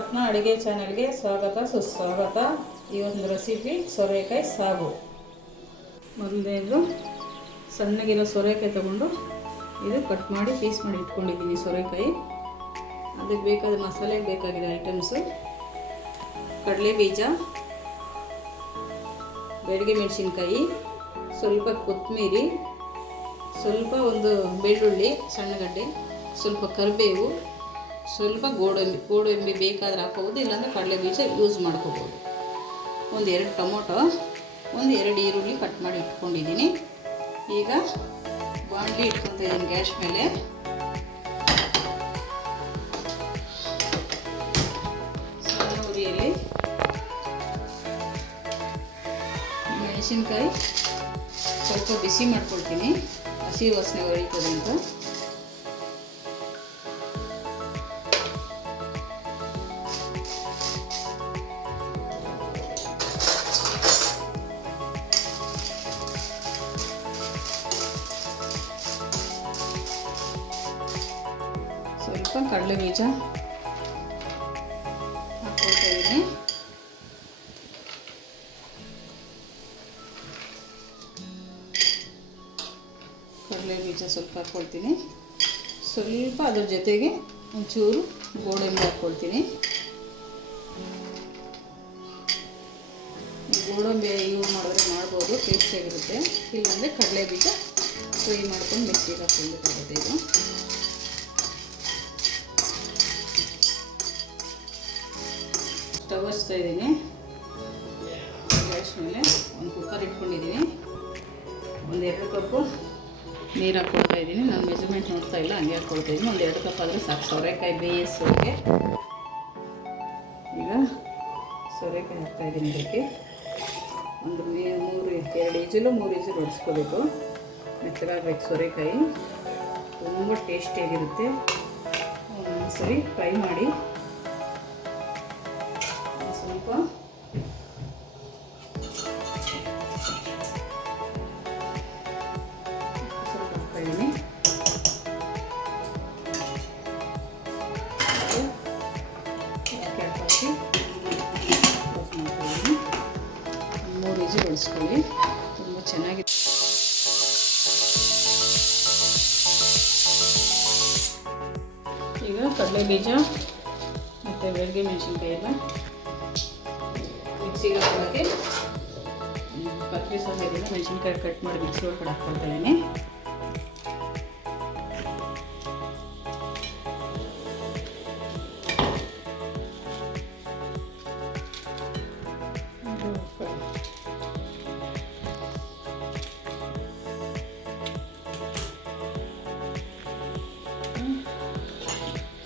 ರತ್ನ ಅಡುಗೆ ಚಾನೆಲ್ಗೆ ಸ್ವಾಗತ ಸುಸ್ವಾಗತ. ಈ ಒಂದು ರೆಸಿಪಿ ಸೋರೆಕಾಯಿ ಸಾಗು. ಮೊದಲನೇದು ಸಣ್ಣಗಿರೋ ಸೋರೆಕಾಯಿ ತಗೊಂಡು ಇದು ಕಟ್ ಮಾಡಿ ಪೀಸ್ ಮಾಡಿ ಇಟ್ಕೊಂಡಿದ್ದೀನಿ. ಸೋರೆಕಾಯಿ ಅದಕ್ಕೆ ಬೇಕಾದ ಮಸಾಲೆಗೆ ಬೇಕಾಗಿರೋ ಐಟಮ್ಸು: ಕಡಲೆ ಬೀಜ, ಬೆಳಗ್ಗೆ ಮೆಣಸಿನ್ಕಾಯಿ, ಸ್ವಲ್ಪ ಕೊತ್ತಂಬರಿ, ಸ್ವಲ್ಪ ಒಂದು ಬೆಳ್ಳುಳ್ಳಿ ಸಣ್ಣಗಡ್ಡೆ, ಸ್ವಲ್ಪ ಕರಿಬೇವು, ಸ್ವಲ್ಪ ಗೋಡಂಬಿ ಬೇಕಾದ್ರೆ ಹಾಕೋಬೋದು, ಇಲ್ಲಾಂದರೆ ಕಡಲೆ ಬೀಜ ಯೂಸ್ ಮಾಡ್ಕೋಬೋದು. ಒಂದು 2 ಟೊಮೊಟೊ, ಒಂದು 2 ಈರುಳ್ಳಿ ಕಟ್ ಮಾಡಿ ಇಟ್ಕೊಂಡಿದ್ದೀನಿ. ಈಗ ಬಾಣಲಿ ಇಟ್ಕೊತಾ ಇದ್ದೀನಿ ಗ್ಯಾಸ್ ಮೇಲೆ. ಸಣ್ಣ ಉರಿಯಲ್ಲಿ ಮೆಣಸಿನ್ಕಾಯಿ ಸ್ವಲ್ಪ ಬಿಸಿ ಮಾಡ್ಕೊಳ್ತೀನಿ, ಹಸಿ ವಾಸನೆ ಹೊರೀತದೆ ಅಂತ. ಸ್ವಲ್ಪ ಕಡಲೆ ಬೀಜ ಹಾಕ್ಕೊಳ್ತಾ ಇದ್ದೀನಿ. ಕಡಲೆ ಬೀಜ ಸ್ವಲ್ಪ ಹಾಕ್ಕೊಳ್ತೀನಿ. ಸ್ವಲ್ಪ ಅದ್ರ ಜೊತೆಗೆ ಒಂಚೂರು ಗೋಡಂಬಿ ಹಾಕ್ಕೊಳ್ತೀನಿ. ಗೋಡಂಬಿ ಯೂಸ್ ಮಾಡಿದ್ರೆ ಮಾಡ್ಬೋದು, ಟೇಸ್ಟಿಯಾಗಿರುತ್ತೆ. ಇಲ್ಲಾಂದರೆ ಕಡಲೆ ಬೀಜ ಫ್ರೈ ಮಾಡ್ಕೊಂಡು ಮಿಕ್ಸಿಗೆ ಹಾಕ್ಕೊಳ್ಬೇಕಾಗುತ್ತೆ. ಇದು ಸ್ಟವ್ ಹಚ್ತಾ ಇದ್ದೀನಿ. ಗ್ಯಾಸ್ ಮೇಲೆ ಒಂದು ಕುಕ್ಕರ್ ಇಟ್ಕೊಂಡಿದ್ದೀನಿ. ಒಂದು 2 ಕಪ್ಪು ನೀರು ಹಾಕ್ಕೊಳ್ತಾ ಇದ್ದೀನಿ. ನಾನು ಮೆಜರ್ಮೆಂಟ್ ನೋಡ್ತಾ ಇಲ್ಲ, ಹಂಗೆ ಹಾಕ್ಕೊಳ್ತಾ ಇದ್ದೀನಿ. ಒಂದು 2 ಕಪ್ ಆದರೆ ಸಾಕು ಸೋರೆಕಾಯಿ ಬೇಯಿಸೋಕ್ಕೆ. ಈಗ ಸೋರೆಕಾಯಿ ಹಾಕ್ತಾಯಿದ್ದೀನಿ. ಇದಕ್ಕೆ ಒಂದು 2 ಈಜಲು 3 ಈಜಲು ಹೊಡಿಸ್ಕೋಬೇಕು. ಮೆತ್ತಗಾಗಬೇಕು ಸೋರೆಕಾಯಿ, ತುಂಬ ಟೇಸ್ಟಿಯಾಗಿರುತ್ತೆ. ಒಂದ್ಸರಿ ಫ್ರೈ ಮಾಡಿ. ಸ್ವಲ್ಪ ಹಾಕ್ತಾಯಿದ್ದೀನಿ. ಕ್ಯಾಪ್ ಹಾಕಿ 3 ಈಜು ಬಳಸ್ಕೊಳ್ಳಿ. ತುಂಬ ಚೆನ್ನಾಗಿ ಈಗ ಕಡಲೆ ಬೀಜ ಮತ್ತು ಬೆಳಗ್ಗೆ ಮೆಣಸಿನ್ಕಾಯಿ ಎಲ್ಲ ಮಿಕ್ಸಿಗೆ ಹಾಕೋಕ್ಕೆ ಕತ್ತರಿ ಸಹಾಯದಿಂದ ಮೆಣಸಿನ್ಕಾಯಿ ಕಟ್ ಮಾಡಿ ಮಿಕ್ಸಿ ಒಳಗಡೆ ಹಾಕ್ಕೊಳ್ತಾ ಇದ್ದೀನಿ.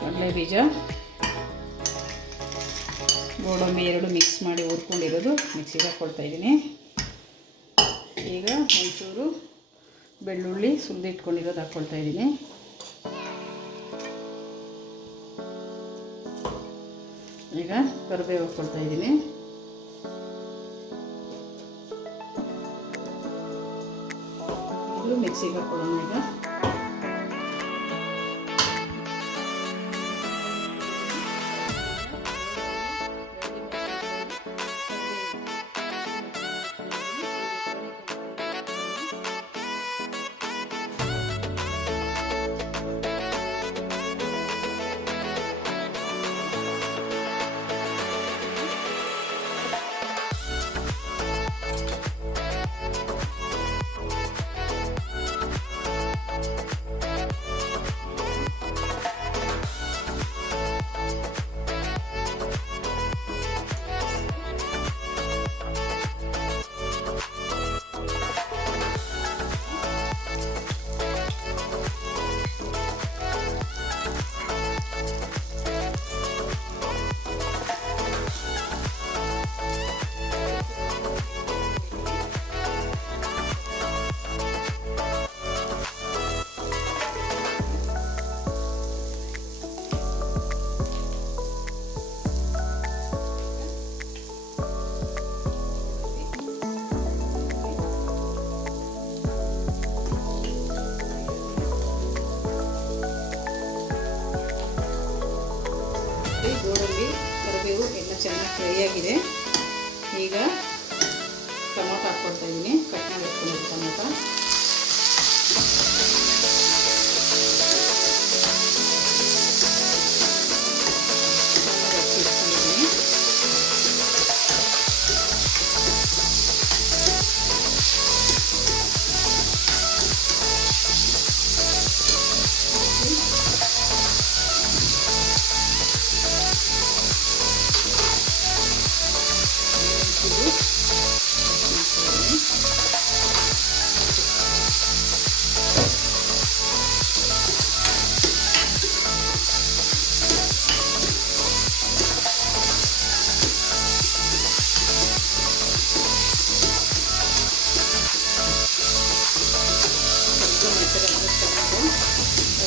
ಕಡಲೆ ಬೀಜ, ಗೋಡಂಬಿ 2 ಮಿಕ್ಸ್ ಮಾಡಿ ಹುರ್ಕೊಂಡಿರೋದು ಮಿಕ್ಸಿಗೆ ಹಾಕ್ಕೊಳ್ತಾ ಇದ್ದೀನಿ. ಈಗ ಒಂಚೂರು ಬೆಳ್ಳುಳ್ಳಿ ಸುಲಿದಿಟ್ಕೊಂಡಿರೋದು ಹಾಕ್ಕೊಳ್ತಾ ಇದ್ದೀನಿ. ಈಗ ಕರಿಬೇವು ಹಾಕ್ಕೊಳ್ತಾ ಇದ್ದೀನಿ. ಇದು ಮಿಕ್ಸಿಗೆ ಹಾಕ್ಕೊಳ್ಳೋಣ. ಈಗ ಕರಿಬೇವು ಎಲ್ಲ ಚೆನ್ನಾಗಿ ಫ್ರೈ ಆಗಿದೆ. ಈಗ ಟೊಮೊಟೊ ಹಾಕ್ಕೊಳ್ತಾ ಇದ್ದೀನಿ, ಕಟ್ ಮಾಡಿ ಇಟ್ಕೊಂಡಿದ್ದು ಟೊಮೊಟೊ.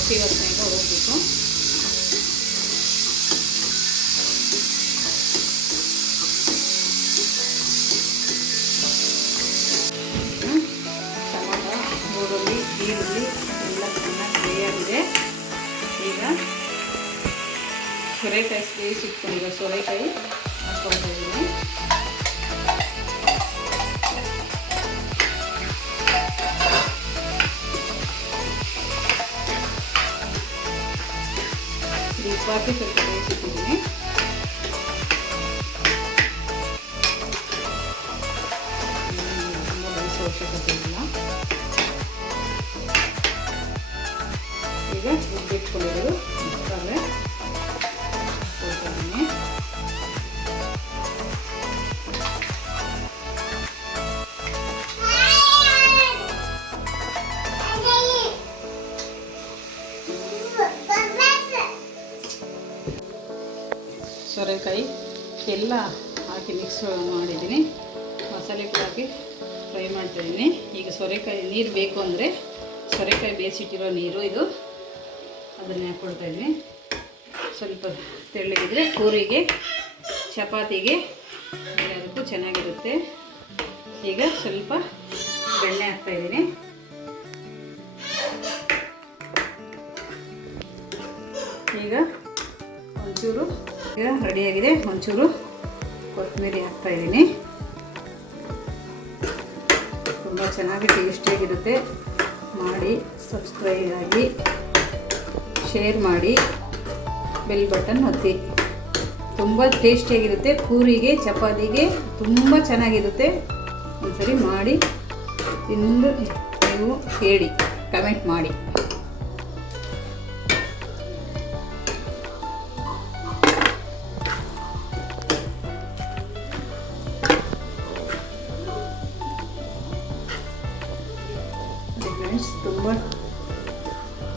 ಹಸಿ ವಾಸನೆಯಿಂದ ಹೋಗಬೇಕು. ಟೊಮೊಟೊ, ಈರುಳ್ಳಿ ಎಲ್ಲ ಚೆನ್ನಾಗಿ ಫ್ರೈ ಆಗಿದೆ. ಈಗ ಸೋರೆಕಾಯಿ ಬೇಯಿಸಿಟ್ಕೊಂಡಿರೋ ಸೋರೆಕಾಯಿ ಹಾಕ್ಕೊಳ್ತಾ ಇದ್ದೀನಿ. ಉಪ್ಪಾಕಿ ಸ್ವಲ್ಪ ಬೇಯಿಸಿಟ್ಟಿದ್ದೀನಿ. ತುಂಬ ಬೇಯಿಸೋ ಅವಶ್ಯಕತೆ ಇಲ್ಲ. ಈಗ ರುಬ್ಬಿಟ್ಕೊಂಡಿರೋದು ಮಸಾಲೆ ಕೊಡ್ತಾ ಇದ್ದೀನಿ. ಸೋರೆಕಾಯಿ ಎಲ್ಲ ಹಾಕಿ ಮಿಕ್ಸ್ ಮಾಡಿದ್ದೀನಿ. ಮಸಾಲೆ ಕೂಡ ಹಾಕಿ ಫ್ರೈ ಮಾಡ್ತಾಯಿದ್ದೀನಿ. ಈಗ ಸೋರೆಕಾಯಿ ನೀರು ಬೇಕು ಅಂದರೆ ಸೋರೆಕಾಯಿ ಬೇಯಿಸಿಟ್ಟಿರೋ ನೀರು ಇದು, ಅದನ್ನೇ ಹಾಕ್ಕೊಳ್ತಾಯಿದ್ದೀನಿ. ಸ್ವಲ್ಪ ತೆಳ್ಳಗಿದ್ರೆ ಪೂರಿಗೆ, ಚಪಾತಿಗೆ ಎಲ್ಲದಕ್ಕೂ ಚೆನ್ನಾಗಿರುತ್ತೆ. ಈಗ ಸ್ವಲ್ಪ ಬೆಣ್ಣೆ ಹಾಕ್ತಾಯಿದ್ದೀನಿ. ಈಗ ಒಂಚೂರು ಈಗ ರೆಡಿಯಾಗಿದೆ. ಒಂಚೂರು ಕೊತ್ತಂಬರಿ ಹಾಕ್ತಾಯಿದ್ದೀನಿ. ತುಂಬ ಚೆನ್ನಾಗಿ ಟೇಸ್ಟಿಯಾಗಿರುತ್ತೆ. ಮಾಡಿ ಸಬ್ಸ್ಕ್ರೈಬ್ ಆಗಿ, ಶೇರ್ ಮಾಡಿ, ಬೆಲ್ ಬಟನ್ ಒತ್ತಿ. ತುಂಬ ಟೇಸ್ಟಿಯಾಗಿರುತ್ತೆ. ಪೂರಿಗೆ, ಚಪಾತಿಗೆ ತುಂಬ ಚೆನ್ನಾಗಿರುತ್ತೆ. ಒಂದ್ಸರಿ ಮಾಡಿ ತಿಂದು ನೀವು ಹೇಳಿ, ಕಮೆಂಟ್ ಮಾಡಿ.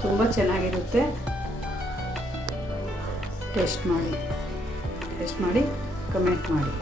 ತುಂಬ ಚೆನ್ನಾಗಿರುತ್ತೆ. ಟೇಸ್ಟ್ ಮಾಡಿ ಕಮೆಂಟ್ ಮಾಡಿ.